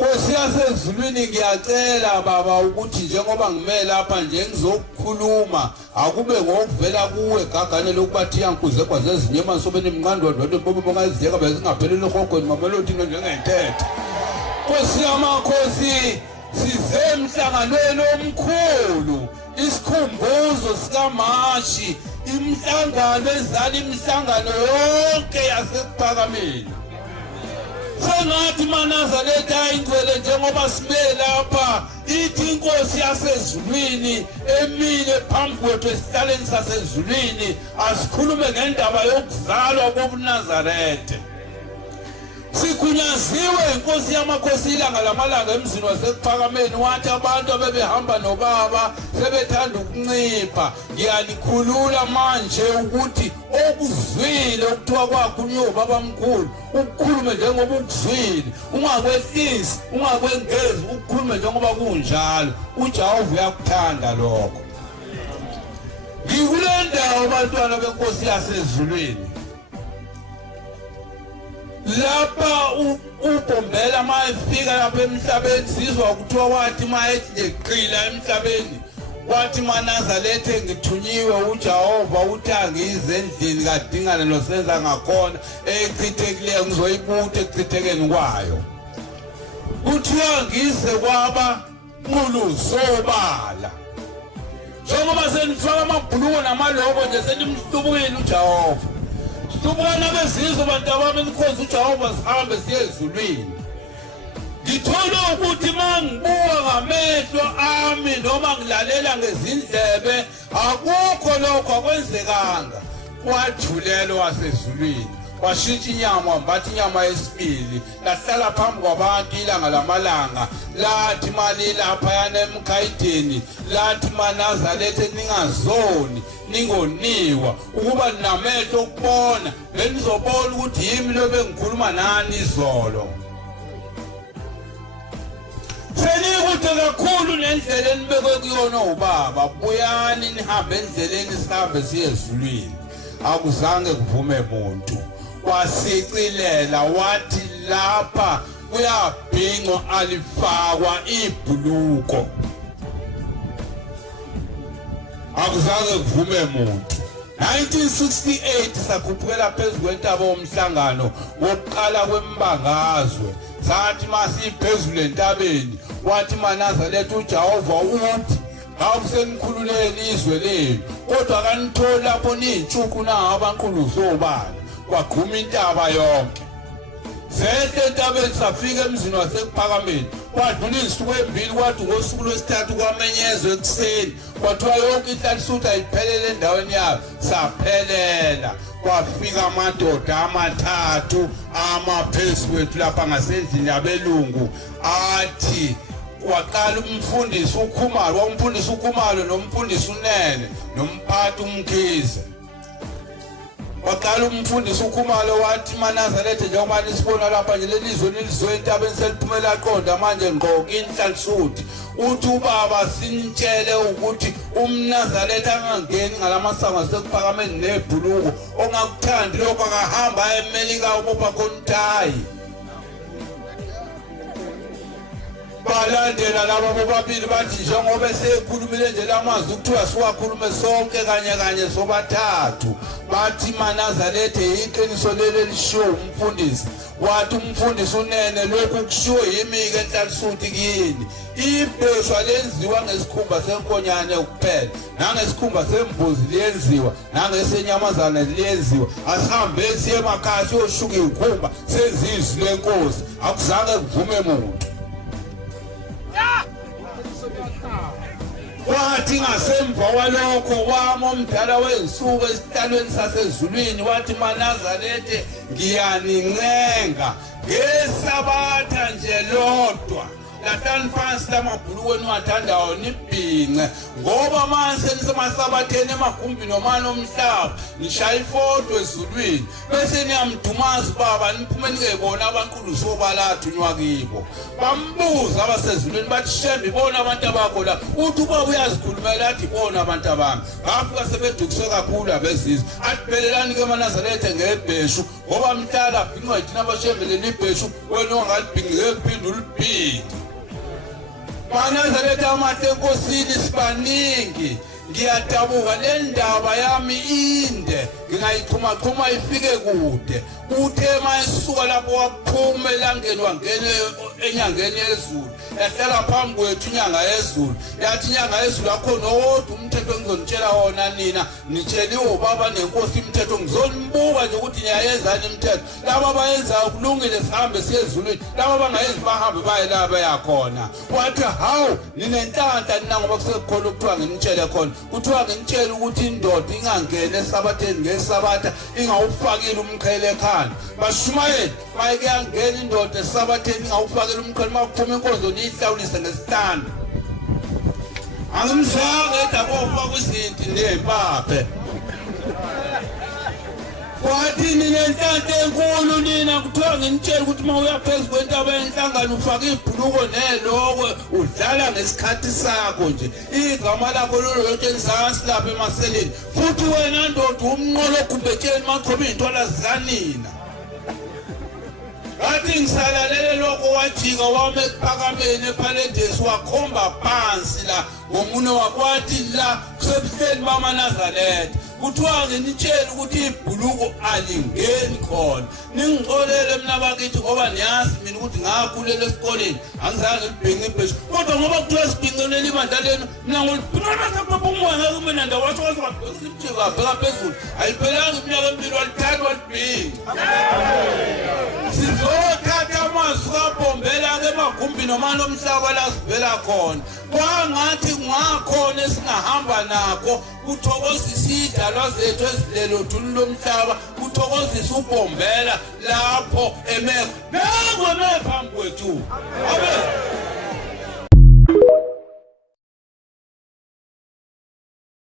Nkosi yasezulwini ngiyacela baba ukuthi njengoba ngime lapha nje ngizokukhuluma akube ngokuvela kuwe gagane lokubathi yankuze kwazezinye emansobeni emnqandwa dodwe bobo bongazideka bezingapheleli ehogweni mamelodi njengentethe. Nkosi yamakhosi size emhlanganweni omkhulu isikhumbuzo sikaMashi imihlangano ezala imihlangano yonke yasekuphakameni. Sengathi maNazaretha ayingcwele njengoba sibe lapha ithi inkosi yasezulwini emile phambi kwethu esihlaleni sasezulwini asikhulume ngendaba yokuzalwa kobuNazaretha. Sigunyaziwe inkosi yamakhosi ilanga lamalanga emzini wasekuphakameni wathi abantu abebehamba nobaba sebethanda ukuncipha. Ngiyanikhulula manje ukuthi okuzwile ukuthiwa kwakho uyobaba mkhulu ukukhulume njengoba ukuzwile, ungakwehlisi ungakwengezi ukukhulume njengoba kunjalo. uJehova uyakuthanda lokho. Ngikule ndawo bantwana benkosi yasezulwini lapha uBombela mayefika lapha emhlabeni sizwa ukuthiwa wathi mayethi nje qila emhlabeni wathi maNazaretha ngithunyiwe uJehova uthi angize endlini kadingana nosenza ngakhona echithekile ngizoyibuthi echithekeni kwayo. Kuthiwa ngize kwaba nqulu sobala njengoba senifaka amabhuluko namaloko nje senimhlubukile uJehova. Subona bezizwe bantu abami nikhonza uJehova sihambe siye ezulwini. Ngithola ukuthi mangibuka ngamehlo ami noma ngilalela ngezindlebe akukho lokho akwenzekanga. Wathulelo wasezulwini washintsha inyama wambatha inyama yesibili lahlala phambi kwabantu ilanga lamalanga lathi mali lapha yanemkhayideni lathi maNazaretha ningazoni ningoniwa ukuba namehlo okubona benizobona ukuthi yimi lo bengikhuluma nani izolo. Senikude kakhulu nendlela enibekwe kuyona ubaba. Buyani nihambe endleleni sihambe siye ezulwini. Akuzange kuvume umuntu. Wasicilela wathi lapha kuyabhinqwa alifakwa ibhuluko. Akuzange kuvume umuntu. 1968 sakhuphukela phezulu kwentaba omhlangano wokuqala kwembangazwe. Sathi masiphezulu entabeni wathi maNazaretha uJehova uthi awusenikhululeni izwe lenu kodwa kanithola lapho nintshuku nabanqulu sobala kwagquma intaba yonke. Sese entabeni safika emzini wasekuphakameni kwadlula izinsuku ezimbili kwathi ngosuku lwesithathu kwamenyezwe ekuseni kwathiwa yonke inhlanhla ayiphelele endaweni yayo saphelela. Kwafika amadoda amathathu amaphezu kwethu lapha ngasendlini yabelungu athi waqala umfundisi uKhumalo wamfundisa uKhumalo nomfundisi uNene nomphathi uMkhize. Waqala umfundisi uKhumalo wathi maNazaretha njengoba nisibona lapha nje lelizwe nilizwe entabeni seliphumela qonda manje ngqoka inhlanhluthi uthi ubaba sinitshele ukuthi umNazaretha angangeni ngalamasango sekuphakameni nebhuluko ongakuthandi lokho akahamba eMelika ubopha kontayi. Balandela laba bobabili bathi njengoba esekhulumile nje lamazwi ukuthiwa siwakhulume sonke kanye kanye sobathathu. Bathi maNazaretha iqiniso leli lishiwo umfundisi. Wathi umfundisi uNene lokhu kushiwo yimi-ke enhlanhluthi kini. Ibheswa lenziwa ngesikhumba senkonyane kuphela nangesikhumba sembuzi liyenziwa nangesenyamazana liyenziwa. Asihambe siye emakhaya siyoshuka izikhumba sezizwi lenkosi. Akuzange kuvume muntu. Wathi ngasemva kwalokho wama omdala wensuku esihlalweni sasezulwini wathi maNazaretha ngiyanincenga ngesabatha nje lodwa hlani phansi lamabhuluko eniwathandayo nibhince ngoba manje seniseMasabatheni emagumbini omane omhlaba nishaya ifoto ezulwini bese niyamdumaza ubaba niphume nikebona abanqulu sobalathunywa kibo bambuza abasezulwini bathi Shembe ibona abantu abakho la uthi ubaba uyazikhulumela athi ibona abantu abami ngafika sebedukiswe kakhulu abezizwe athi phelelani ke eNazaretha ngebheshu ngoba mhlala bhinqwa yithina abaShembe leli ibheshu wena ongalibhinqi ngephinda ulibhidi eNazaretha amahle enkosini sibaningi ngiyadabuka le ndaba yami inde ngingayixhuma ifike kude uthe mayisuka lapho waphuma elangeni wangene enyangeni yezulu yahlala phambi kwethu inyanga yezulu yathi inyanga yezulu akhona owodwa umthetho engizonitshela wona nina nitsheliwe ubaba nenkosi imithetho ngizonibuka nje ukuthi niyayenzani imithetho laba abayenzayo kulungile sihambe siye ezulwini laba abangayenzi bahambe baye la bayakhona wathi hawu ninenhlanhla nina ngoba kusekukhona ukuthiwa nginitshele khona kuthiwa nginitshele ukuthi indoda ingangena eSabatheni ngeSabatha ingawufakile umqhele ekhanda bashumayeli mayike yangena indoda eSabatheni ingawufakile umqhele makuphuma inkonzo niyihlawulise ngesihlanu angimzange edabofaka kwizinto nempaphe kwathi ninenhlanhla enkulu nina kuthiwa nginitshela ukuthi uma uya phezu kwentaba yenhlangano ufake ibhuluko neloko udlala ngesikhathi sakho nje igama lakho lolothe enzansi lapha emaseleni futhi wena ndoda umnqolo ogumbetsheni maqhoba iy'ntwala zikanina ngathi ngisalalele lokho wajika wame ekuphakameni ephaledesi wakhomba phansi la ngomunwe wakwathi la kusebuhleni bamaNazaretha kuthiwa nginitshela ukuthi ibhuluko alingeni khona ningixolele mina bakithi ngoba niyazi mina ukuthi ngakhulela esikoleni angizange ngibhinqe ibheshu kodwa ngoba kuthiwa sibhinqelele ibandla lenu mina ngolibhinqela sakubaba umoya ngeke ube nandawo wathi wazibheka phezulu ayiphelanga iminyaka emibili walithatha walibhinqa sizothatha amazwi kaBhombela-ke emagumbini omane omhlaba la sivela khona kwangathi ngakhona esingahamba nakho kuthokozisa idalwa zethu ezilelo thulu lomhlaba kuthokozisa uBhombela lapho emeko phambi kwethu